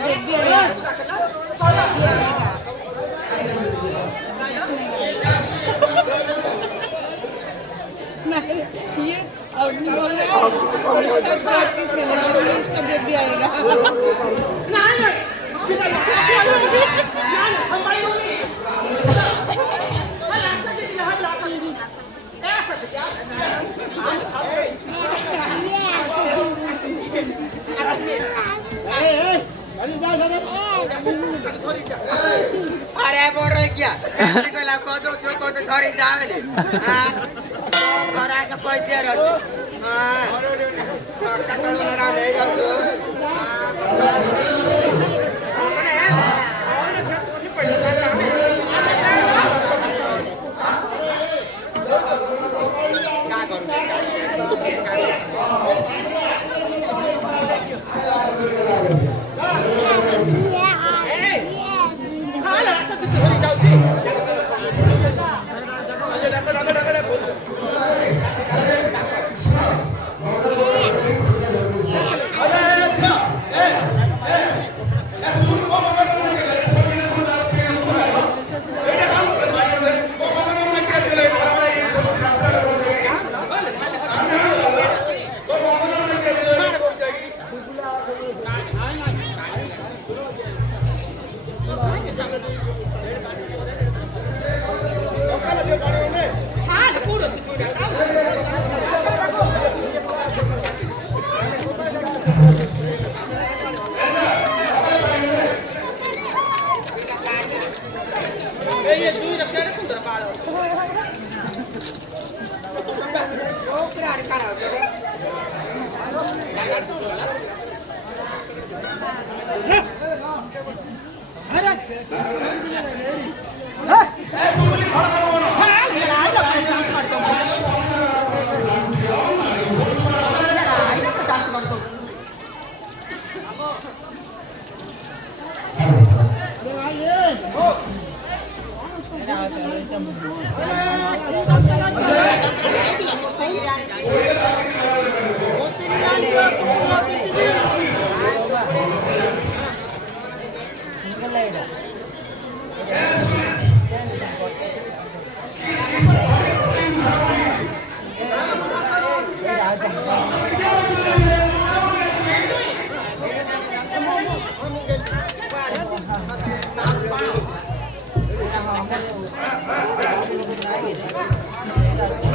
बेबी आएगा ये अब बोल रहे हैं इसका प्रैक्टिस है इसका बेबी आएगा अरे बोल रहे क्या को ला को दो जो को तो धरी जावे हां घर आके पैसे रहछ हां कतलो ना ले जाऊ ये दूर रख के सुंदर बाल ओ किराड़ खाना Thank you.